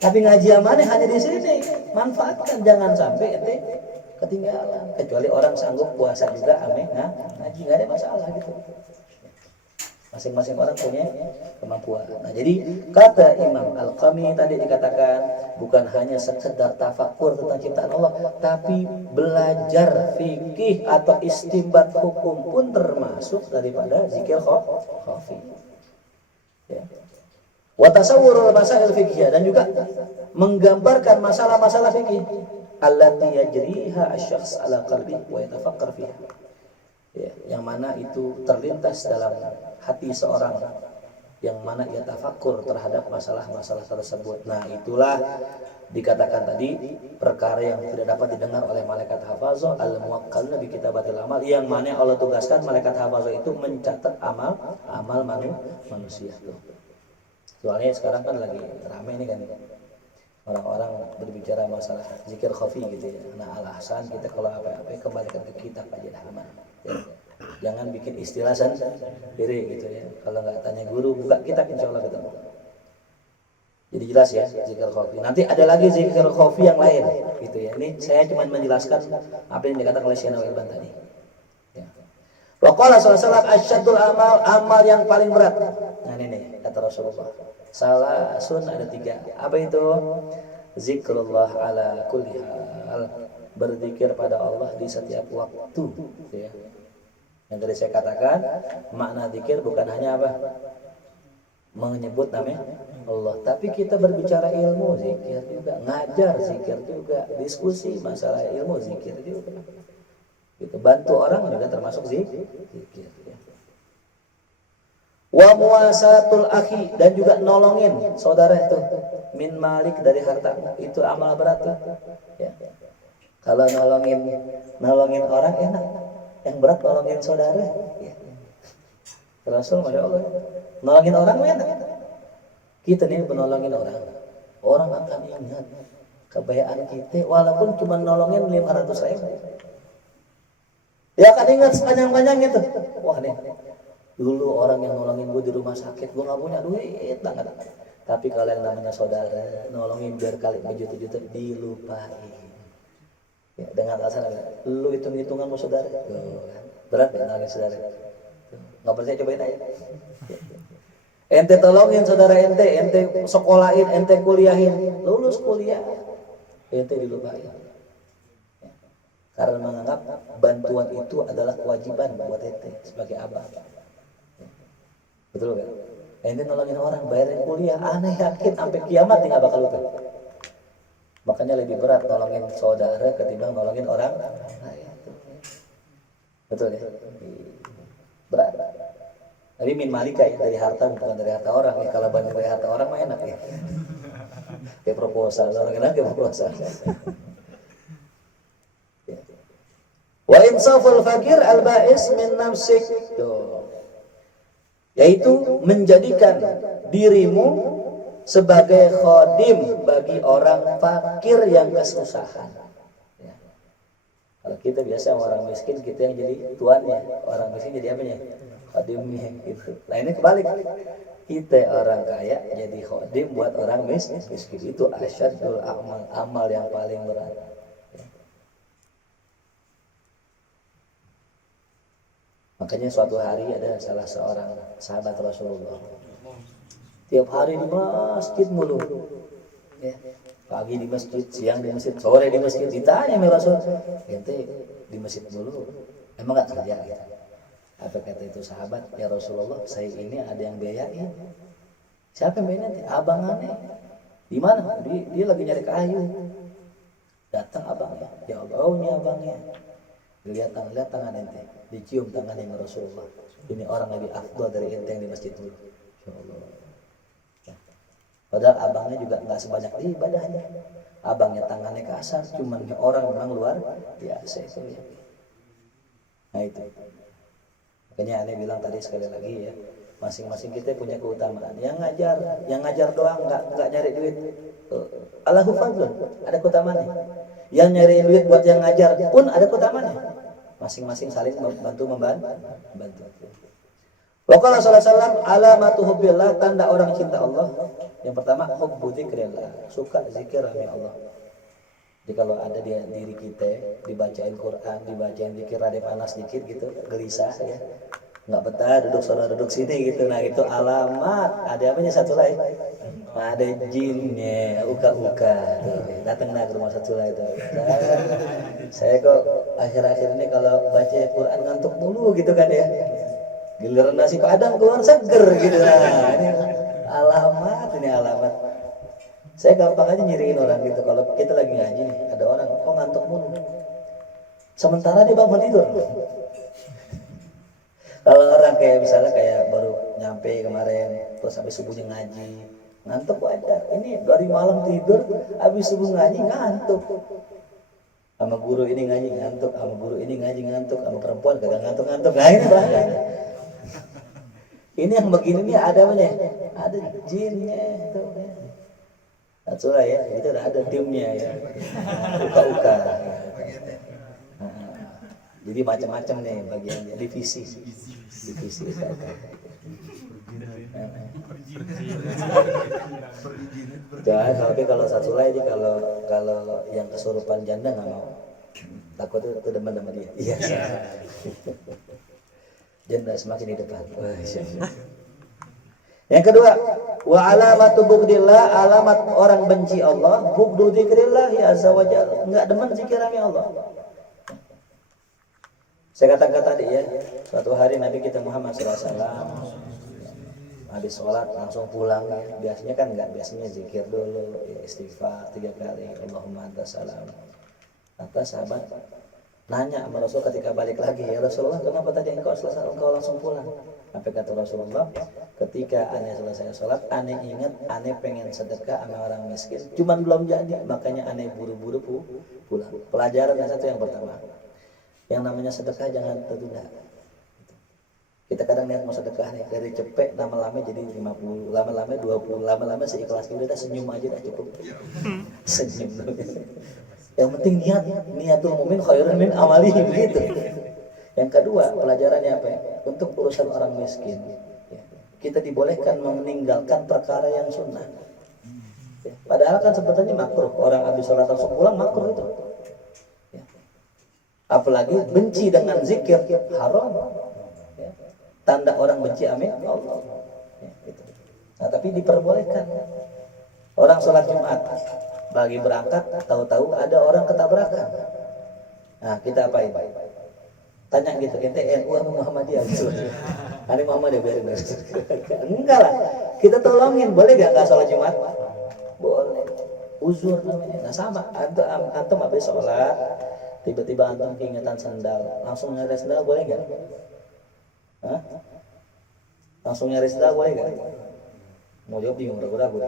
tapi ngaji amanah hanya di sini. Manfaatkan, jangan sampai ente ketinggalan. Kecuali orang sanggup puasa juga ame ngaji, nggak ada masalah gitu. Masing-masing orang punya kemampuan. Nah, jadi kata Imam Al-Qami tadi dikatakan bukan hanya sekedar tafakur tentang ciptaan Allah, tapi belajar fikih atau istinbat hukum pun termasuk daripada zikir khafi. Ya. Wa tasawwurul masail fiqhiyah, dan juga menggambarkan masalah-masalah fikih allati yajriha asy-syakhs ala qalbi wa yatafakkar fiha. Ya, yang mana itu terlintas dalam hati seorang, yang mana ia tafakur terhadap masalah-masalah tersebut. Nah, itulah dikatakan tadi perkara yang tidak dapat didengar oleh malaikat hafazah al-muwakkalna bi kitabatil amal, yang mana Allah tugaskan malaikat hafazah itu mencatat amal manusia tuh. Soalnya sekarang kan lagi ramai nih kan orang-orang berbicara masalah zikir khafi gitu ya. Nah, alasan kita kalau apa-apa kembalikan ke kitab aja dah aman. Ya. Jangan bikin istilah sendiri gitu ya. Kalau nggak tanya guru, buka kitab, insya Allah ketemu. Jadi jelas ya zikir khafi. Nanti ada lagi zikir khafi yang lain gitu ya. Ini saya cuma menjelaskan apa yang dikatakan oleh Syekh Al-Albani tadi. Ya. Wa qala sallallahu alaihi wasallam asyadul amal yang paling berat. Nah ini kata Rasulullah. Salah sun ada 3. Apa itu? Zikrullah ala kulli hal. Berzikir pada Allah di setiap waktu gitu ya. Yang tadi saya katakan, makna zikir bukan hanya apa? Menyebut nama Allah, tapi kita berbicara ilmu zikir juga, ngajar zikir juga, diskusi masalah ilmu zikir juga. Gitu. Bantu orang juga termasuk zikir ya. Wa muwasatul akhi, dan juga nolongin saudara itu min malik dari harta, itu amal berat tuh. Ya. Kalau nolongin orang enak, yang berat nolongin saudara. Ya. Rasul Masya Allah, nolongin orang enak. Kita nih menolongin orang akan ingat kebaikan kita, walaupun cuma nolongin 500.000. Dia akan ingat sepanjang-panjang itu. Wah nih, dulu orang yang nolongin gue di rumah sakit, gue gak punya duit banget. Tapi kalau yang namanya saudara, nolongin biar kali berjuta-juta, dilupain. Ya, dengan alasan lu hitung-hitungan mau saudara, berat ya nolongin saudara. Nggak percaya, cobain aja. Ente tolongin saudara ente sekolahin, ente kuliahin, lulus kuliah, ente dilupain. Karena menganggap bantuan itu adalah kewajiban buat ente sebagai abah. Betul kan? Ente nolongin orang, bayarin kuliah, aneh yakin sampai kiamat nih gak bakal lupa. Makanya lebih berat nolongin saudara ketimbang nolongin orang. Betul ya? Berat. Tapi min malika ya, dari harta bukan dari harta orang. Ya, kalau banyak dari harta orang mah enak ya. Kayak proposal, orang enak kayak proposal. Wa insaful fakir al-ba'is min nafsik. Yaitu menjadikan dirimu sebagai khadim bagi orang fakir yang kesusahan. Ya. Kalau kita biasa orang miskin, kita yang jadi tuannya, orang miskin jadi apanya? Khadimnya gitu. Nah ini kebalik. Kita orang kaya jadi khadim buat orang miskin. Itu asyadul amal yang paling berat. Makanya suatu hari ada salah seorang sahabat Rasulullah. Tiap hari di masjid mulu. Ya. Pagi di masjid, siang di masjid, sore di masjid. Ditanya sama Rasul, ente di masjid mulu, emang gak kerja? Ya? Apa kata itu sahabat? Ya Rasulullah, saya ini ada yang biayain. Siapa yang biayain? Abang aneh. Di mana? Dia lagi nyari kayu. Datang abangnya. Ya Allah, oh ini abangnya. Lihat tangan ente, dicium tangannya sama Rasulullah. Ini orang lebih afdal dari ente yang di masjid dulu. Insyaallah. Ya. Padahal abangnya juga nggak sebanyak di ibadahnya. Abangnya tangannya kasar, cuman orang memang luar biasa itu ya. Nah itu. Makanya aneh bilang tadi sekali lagi ya, masing-masing kita punya keutamaan. Yang ngajar doang nggak nyari duit. Allahu fadlun, ada keutamaannya. Yang nyari duit buat yang ngajar pun ada keutamaannya. Masing-masing saling membantu. Waqala sallallahu alaihi wasallam alamatu hubbillah, tanda orang cinta Allah. Yang pertama hubbu dzikrillah, suka zikir Allah. Jadi kalau ada di diri kita dibacain Quran, dibacain zikir rada panas dikit gitu, gelisah ya. Enggak betah duduk sana duduk sini gitu. Nah, itu alamat ada apanya satu lain. Ada jinnya, uka-uka tuh. Datang ke rumah satu lain itu. Saya kok akhir-akhir ini kalau baca Quran ngantuk mulu gitu kan ya. Giliran nasi padang keluar seger gitu. Nah, ini alamat. Saya gampang aja nyiriin orang gitu. Kalau kita lagi ngaji nih, ada orang kok ngantuk mulu. Sementara dia bangun tidur. Kalau orang kayak misalnya kayak baru nyampe kemarin, terus sampai subuhnya ngaji, ngantuk wajar. Ini dari malam tidur, habis subuh ngaji ngantuk. Sama guru ini ngaji ngantuk, sama guru ini ngaji ngantuk, sama perempuan kagak ngantuk-ngantuk. Nah ini bahaya. Ini yang begini nih ada apanya? Ada jinnya itu. Nah, ya, itu ada timnya ya. Uka-uka. Jadi macam-macam nih bagiannya, divisi. Tapi kalau satu lagi kalau yang kesurupan janda nggak mau, takut itu demen sama dia. Iya. Janda semakin di depan. Yang kedua, wa alamatu bughdillah, alamat orang benci Allah, bughdu dzikrillah ya azza wa jalla, enggak demen zikirnya Allah. Saya katakan tadi ya, suatu hari Nabi kita Muhammad SAW habis sholat langsung pulang ya. Biasanya kan enggak, biasanya zikir dulu, ya, istighfar 3 kali, Allahumma antas salam. Maka sahabat nanya sama Rasul ketika balik lagi, ya Rasulullah kenapa tadi engkau langsung pulang? Apa kata Rasulullah? Ketika aneh selesai sholat, aneh ingat aneh pengen sedekah sama orang miskin, cuman belum jadi, makanya aneh buru-buru pulang. Pelajaran yang satu yang pertama, yang namanya sedekah jangan tertunda. Kita kadang niat mau sedekah nih, dari cepet lama-lama jadi 50, lama-lama 20, lama-lama seikhlas kita udah senyum aja dah cukup. Senyum. Yang penting niatul mumin khairun min amalihi gitu. Yang kedua, pelajarannya apa ya? Untuk urusan orang miskin, ya, kita dibolehkan meninggalkan perkara yang sunnah. Ya, padahal kan sebetulnya makruh, orang habis sholat langsung pulang makruh itu. Apalagi benci dengan zikir haram ya. Tanda orang benci amin Allah ya, gitu. Nah tapi diperbolehkan orang sholat Jumat bagi berangkat tahu-tahu ada orang ketabrakan. Nah kita apain? Tanya gitu, ente NU atau Muhammadiyah gitu. Hari Muhammadiyah biarin. Enggak lah, kita tolongin, boleh gak sholat Jumat? Boleh, uzur namanya. Nah sama, antum habis sholat tiba-tiba antum keingetan sendal, langsung nyari sendal boleh nggak? Hah? Langsung nyari sendal boleh nggak? Mau jawab bingung, ragu-ragu.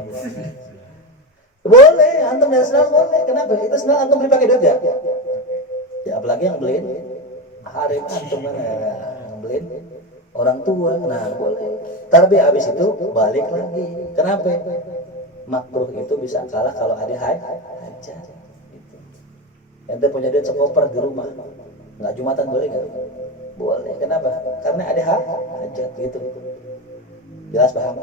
Boleh, antum nyari sendal boleh. Kenapa? Itu sendal antum beli pakai duit ya? Ya apalagi yang beliin harim antum mana ya, ngambilin orang tua, nah boleh. Tapi habis itu balik lagi. Kenapa? Makruh itu bisa kalah kalau ada hajat. Gitu. Ente punya duit sekoper di rumah, nggak jumatan boleh nggak? Boleh. Kenapa? Karena ada hajat gitu. Jelas paham?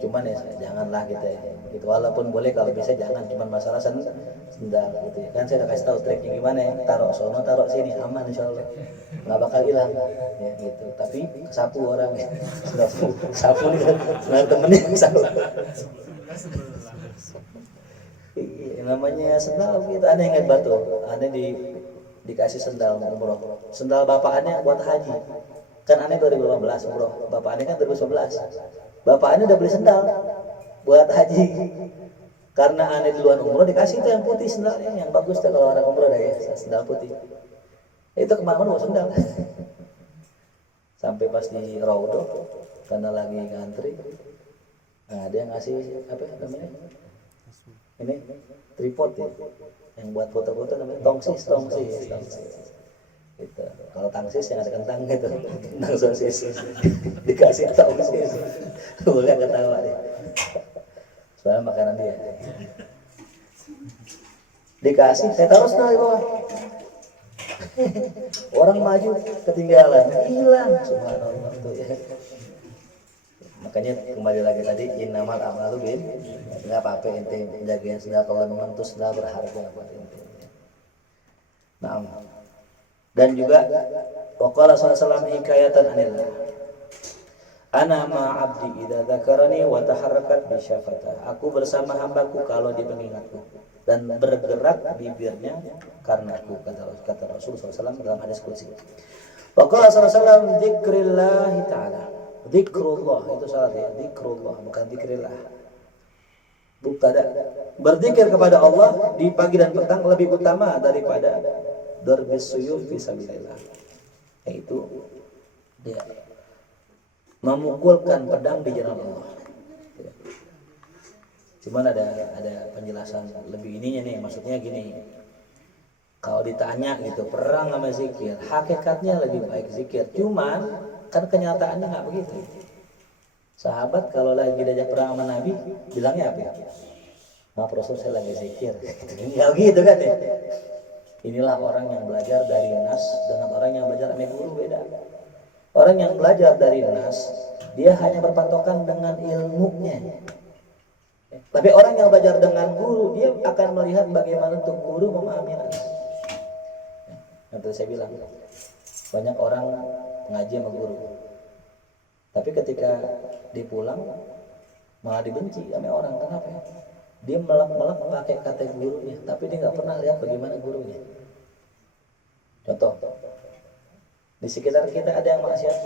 Cuman ya janganlah kita ya. Gitu. Walaupun boleh kalau bisa jangan. Cuman masalah sendal gitu ya. Kan saya udah kasih tahu triknya gimana ya. Taruh sono, taruh sini, aman insya Allah. Nggak bakal hilang ya gitu. Tapi kesapu orang ya. Sapu nih kan. Nah temennya sapu. Namanya sendal gitu. Aneh ingat batu. Aneh dikasih sendal umroh. Sendal bapak aneh buat haji. Kan aneh 2015 umroh. Bapak aneh kan 2011. Bapak aneh udah beli sendal buat haji. Karena aneh duluan umroh dikasih itu yang putih sendalnya, yang bagus tuh kalau orang umroh dah ya, sendal putih. Itu kemana-mana bawa sendal. Sampai pas di Raudhoh karena lagi ngantri. Nah, dia ngasih apa namanya? Ini tripod ya. Yang buat foto-foto namanya tongsis. Gitu. Kalau tangsis yang ada kentang gitu, kentang sosis dikasih tongsis, boleh ketawa deh. Soalnya makanan dia. Dikasih, saya taruh sendal di bawah. Orang maju ketinggalan, hilang. Subhanallah tuh ya. Makanya kembali lagi tadi innamal a'malu bin, nggak apa-apa ente jagain sendal kalau memang itu sendal berharga buat ente. Nah. Dan juga waqala sallallahu hikayatan anillah ana ma abdi idza dzakarani wa taharrakat bi syafata. Aku bersama hambaku kalau dia mengingatku dan bergerak bibirnya karena aku, kata Rasul SAW dalam hadis qudsi. Waqala sallallahu dzikrillah taala. Zikrullah itu salah ya, zikrullah bukan zikrillah. Mubtada. Berzikir kepada Allah di pagi dan petang lebih utama daripada darbis suyuf fi sabilillah. Yaitu ya, memukulkan pedang di jalan Allah. Ya. Cuman ada penjelasan lebih ininya nih, maksudnya gini. Kalau ditanya gitu, perang sama zikir, hakikatnya lebih baik zikir. Cuman kan kenyataannya nggak begitu. Sahabat kalau lagi diajak perang sama Nabi, bilangnya apa ya? Maaf Rasul, saya lagi zikir. Nggak gitu kan ya? Inilah orang yang belajar dari nas dengan orang yang belajar dari guru beda. Orang yang belajar dari nas, dia hanya berpatokan dengan ilmunya. Tapi orang yang belajar dengan guru, dia akan melihat bagaimana untuk guru memahami nas. Nanti saya bilang, banyak orang ngaji sama guru. Tapi ketika dipulang, malah dibenci sama orang. Kenapa ya? Dia melak-melak pakai kata gurunya, tapi dia nggak pernah lihat bagaimana gurunya. Contoh, di sekitar kita ada yang maksiat,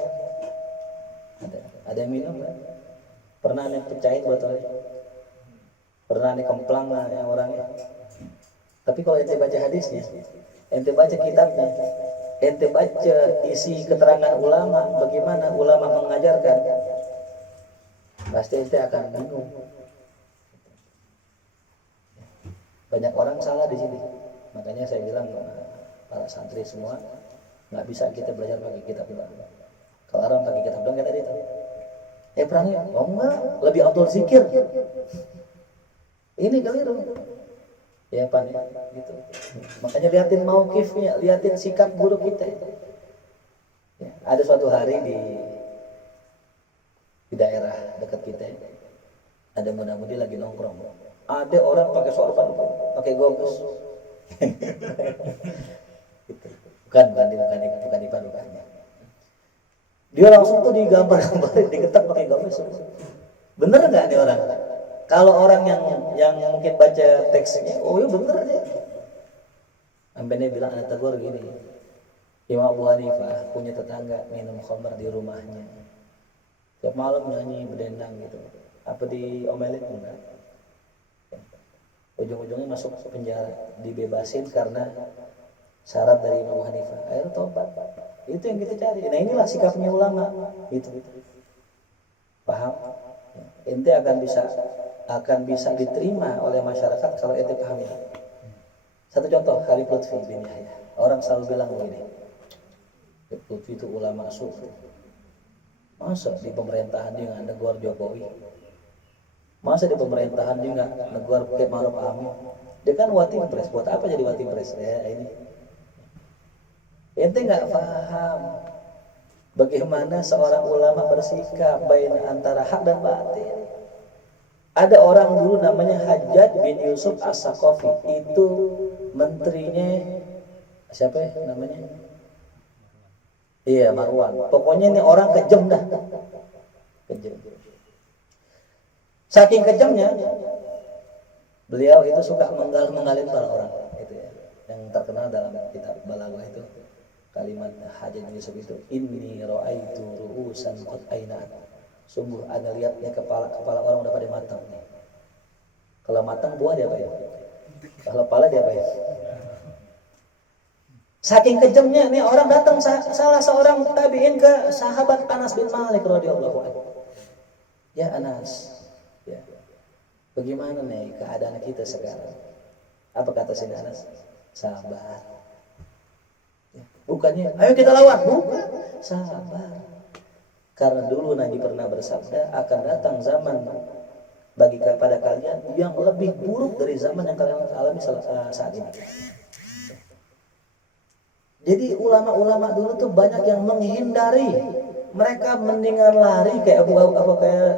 ada yang minum, kan? Pernah nih pecahin botolnya, pernah nih kemplang yang orangnya. Tapi kalau ente baca hadisnya, ente baca kitabnya, ente baca isi keterangan ulama, bagaimana ulama mengajarkan, pasti ente akan bingung. Banyak orang salah di sini, makanya saya bilang para santri semua nggak bisa kita belajar pakai kitab doang. Kalau orang pakai kitab doang kayak tadi itu, perangnya, oh enggak, lebih afdal zikir. Ini keliru. Ya Pak, gitu. Makanya liatin mauqifnya, liatin sikap guru kita. Ya, ada suatu hari di daerah dekat kita, ada muda-mudi lagi nongkrong. Ada orang pakai sorban, pakai gogos. Bukan dipadukannya. Dia langsung tuh digambar-gambarin, diketak pakai gogos. Bener nggak nih orang? Kalau orang yang mungkin baca teksnya, oh iya bener deh. Ambennya bilang ada tegur gini, Imam Abu Hanifah punya tetangga minum khamr di rumahnya. Tiap malam nyanyi berdendang gitu. Apa diomelin enggak? Ujung-ujungnya masuk penjara, dibebasin karena syarat dari Imam Abu Hanifah. Akhirnya tobat. Itu yang kita cari. Nah inilah sikapnya ulama. Gitu. Paham? Ente akan bisa diterima oleh masyarakat kalau ente paham. Satu contoh, Khalif Lutfi bin Yahya. Orang selalu bilang begini, Lutfi itu ulama sufi. Masa di pemerintahan dia nggak negor Jokowi? Masa di pemerintahan dia nggak negor Kiai Maruf Amin? Dia kan watim pres, buat apa jadi watim pres? Ya ini, ente nggak paham bagaimana seorang ulama bersikap baik antara hak dan batil. Ada orang dulu namanya Hajjaj bin Yusuf As-Saqafi, itu menterinya siapa ya namanya? Iya, Marwan. Pokoknya ini orang kejam dah. Kejam. Saking kejamnya, beliau itu suka menggalin para orang itu ya. Yang terkenal dalam kitab Balaghah itu kalimat Hajjaj bin Yusuf itu, inni ra'aitu ru'usan qad ainat. Sungguh ada lihatnya kepala orang udah pada matang nih. Kalau matang buah dia apa ya? Kalau kepala dia apa ya? Saking kejamnya nih orang datang salah seorang tabi'in ke sahabat Anas bin Malik radhiyallahu anhu. Ya Anas, ya. Bagaimana nih keadaan kita sekarang? Apa kata si Anas? Sabar. Ya. Bukannya ayo kita lawan, bukan. Sabar. Karena dulu Nabi pernah bersabda akan datang zaman bagi kepada kalian yang lebih buruk dari zaman yang kalian alami saat ini. Jadi ulama-ulama dulu tuh banyak yang menghindari, mereka mendingan lari kayak kayak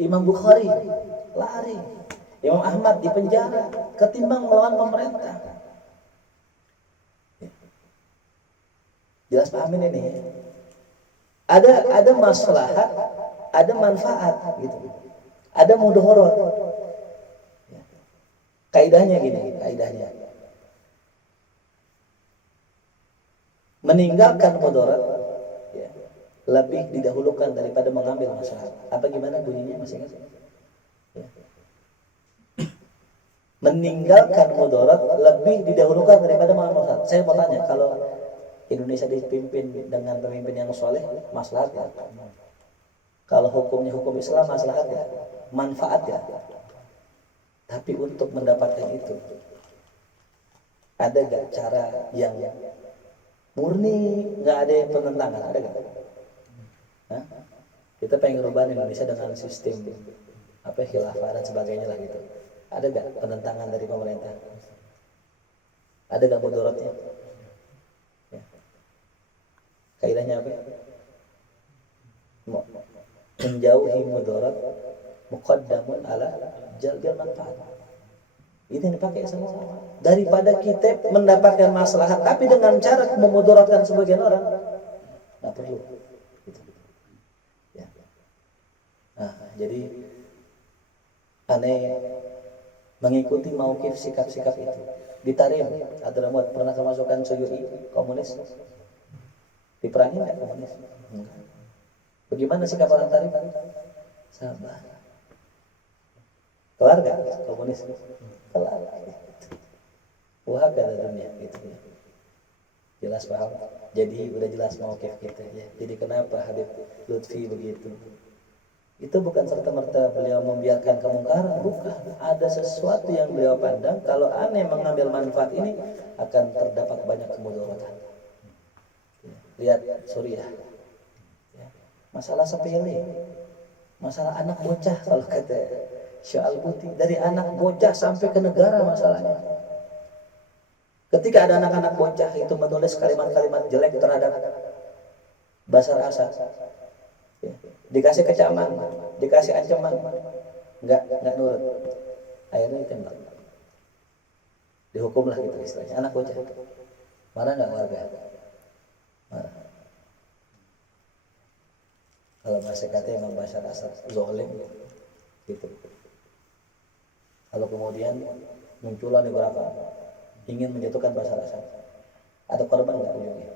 Imam Bukhari lari, Imam Ahmad di penjara ketimbang melawan pemerintah. Jelas pahamin ini. Ada maslahat, ada manfaat gitu. Ada mudharat. Kaidahnya gini, kaidahnya. Meninggalkan mudarat ya, lebih didahulukan daripada mengambil maslahat. Apa gimana bunyinya masih ingat? Ya. Meninggalkan mudarat lebih didahulukan daripada mengambil maslahat. Saya mau tanya, kalau Indonesia dipimpin dengan pemimpin yang soleh, maslahat ya? Kalau hukumnya hukum Islam, maslahat ya? Manfaat ya? Tapi untuk mendapatkan itu, ada gak cara yang murni, nggak ada penentangan, ada nggak? Kita pengen rubah Indonesia dengan sistem apa khilafah dan sebagainya lah gitu. Ada nggak penentangan dari pemerintah? Ada nggak mudaratnya? Ya. Kaidahnya apa? Menjauhi mudarat muqaddamun ala jalbil manfaat. Ini yang dipakai semua. Daripada kita mendapatkan maslahat tapi dengan cara memudaratkan sebagian orang, nggak perlu. Gitu. Ya. Nah, jadi aneh mengikuti mauqif sikap-sikap itu. Ditarim, Hadramut pernah kemasukan Suyuti komunis, diperangi nggak komunis? Enggak. Bagaimana sikap orang Tarim? Sabar. Kelar gak komunis? Kelar. Wah gak ada dunia gitu ya. Jelas paham? Jadi udah jelas mauqif kita ya. Jadi kenapa Habib Lutfi begitu? Itu bukan serta-merta beliau membiarkan kemungkaran, bukan. Ada sesuatu yang beliau pandang kalau aneh mengambil manfaat ini akan terdapat banyak kemudaratan. Lihat Suriah. Masalah sepele. Masalah anak bocah kalau kata Syalbuti, dari anak bocah sampai ke negara masalahnya. Ketika ada anak-anak bocah itu menulis kalimat-kalimat jelek terhadap Bashar Assad, ya, dikasih kecaman, dikasih ancaman, nggak nurut, akhirnya ditembak, dihukumlah gitu istilahnya. Anak bocah, marah nggak warga? Marah. Kalau bahasa kata Imam Bashar Assad zolim gitu. Kalau kemudian muncullah beberapa ingin menjatuhkan Bashar Assad, ada korban nggak ujungnya?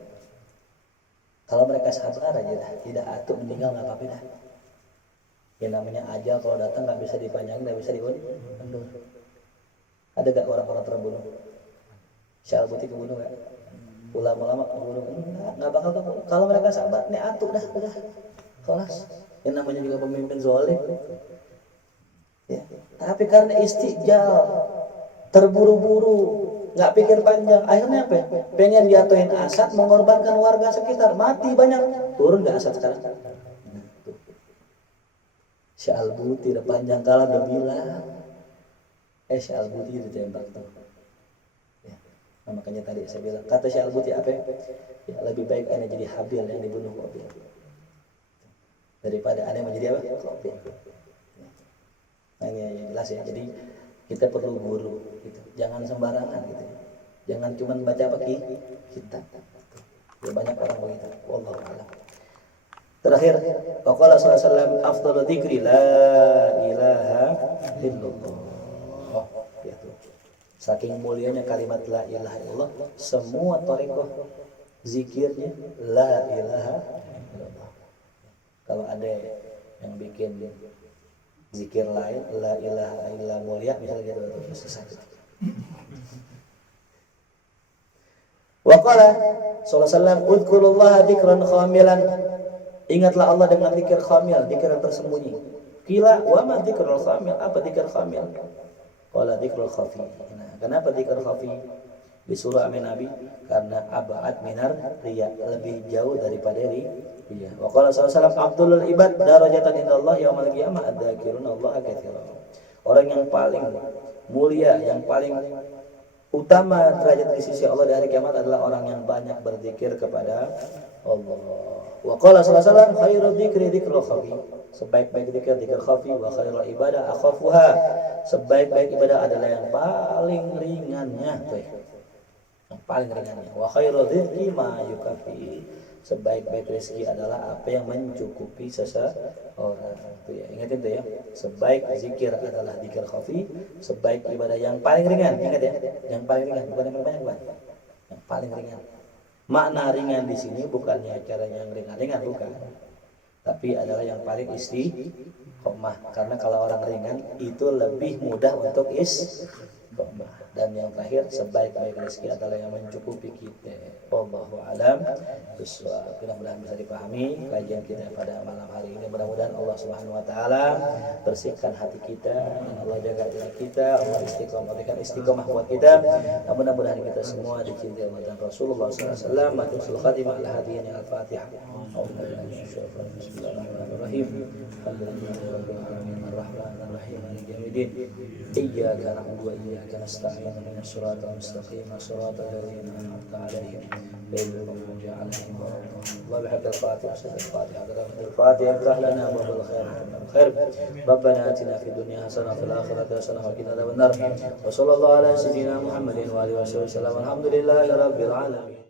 Kalau mereka sabar aja dah, tidak atuk meninggal nggak apa-apa dah. Yang namanya ajal kalau datang nggak bisa dipanjangin, nggak bisa diundur. Ada gak orang-orang terbunuh? Syalbuti kebunuh nggak? Ulama-ulama kebunuh? Nggak bakal kebunuh. Kalau mereka sabar, nih atuk dah, udah kelas. Yang namanya juga pemimpin zalim. Ya. Tapi karena istijal, terburu-buru, nggak pikir panjang. Akhirnya apa? Pengen jatuhin Asad, mengorbankan warga sekitar, mati banyak. Turun nggak Asad sekarang? Si Al-Buti udah panjang kala udah bilang, si Al-Buti ditembak tuh. Ya. Nah, makanya tadi saya bilang, kata si Al-Buti apa? Ya, lebih baik aneh jadi Habil yang dibunuh Qabil daripada aneh menjadi apa? Qabil. Nah, ini jelas ya. Jadi kita perlu guru gitu. Jangan sembarangan gitu. Jangan cuma baca apa kitab. Ya, banyak orang begitu. Wallahu a'lam. Terakhir, qala sallallahu alaihi wasallam afdalu dzikri la ilaha illallah. Oh, gitu. Saking mulianya kalimat la ilaha illallah, semua thariqah zikirnya la ilaha illallah. Kalau ada yang bikin zikir lain la ilaha illallah mulia misalnya gitu susah. Wa qala sallallahu alaihi wasallam udzurullaha dzikran khamilan. Ingatlah Allah dengan zikir khamil, zikir yang tersembunyi. Qila wa ma dzikrul khamil? Apa zikir khamil? Qala dzikrul khafi. Nah, kenapa zikir khafi? Disuruh amin Nabi karena abad minar riya, lebih jauh daripada riya. Wa qala sallallahu alaihi wasallam abdul ibad darajatan indallah yaumil qiyamah adzakiruna Allah katsiran. Orang yang paling mulia, yang paling utama derajat di sisi Allah di hari kiamat adalah orang yang banyak berzikir kepada Allah. Wa qala sallallahu alaihi wasallam khairu dzikri dzikrul khafi. Sebaik-baik zikir zikir khafi, wa khairu ibadah akhafuha. Sebaik-baik ibadah adalah yang paling ringannya, yang paling ringannya. Wa khairu dzikri ma yukafi. Sebaik-baik rezeki adalah apa yang mencukupi seseorang. Itu ya, ingat itu ya. Sebaik zikir adalah zikir khafi, sebaik ibadah yang paling ringan. Ingat ya, yang paling ringan, bukan yang banyak, bukan. Yang paling ringan. Makna ringan di sini bukannya caranya yang ringan-ringan, bukan. Tapi adalah yang paling istiqomah. Karena kalau orang ringan itu lebih mudah untuk istiqomah. Dan yang terakhir, sebaik-baik rezeki adalah yang mencukupi kita. Wallahu a'lam bishawab. Mudah-mudahan bisa dipahami kajian kita pada malam hari ini. Mudah-mudahan Allah Subhanahu wa taala bersihkan hati kita, Allah jaga diri kita, Allah berikan istiqomah buat kita. Mudah-mudahan kita semua dicintai Allah dan Rasulullah sallallahu alaihi wasallam. Matul khatimah al-hadiyin al-Fatihah. Bismillahirrahmanirrahim. Alhamdulillahirabbil alamin arrahmanir rahim maliki yaumiddin. Iyyaka na'budu wa iyyaka nasta'in. ihdinas siratal mustaqim siratal ladzina an'amta 'alaihim ghairil maghdubi 'alaihim waladdallin. Wa bihaqil Fatihah Al-Fatihah iftah lana abwaabal khair. Rabbana atina fid dunya hasanah wa fil akhirati hasanah wa qina adzabannar. Wa sallallahu ala sayyidina Muhammadin wa alihi wasallam. Alhamdulillahirabbil alamin.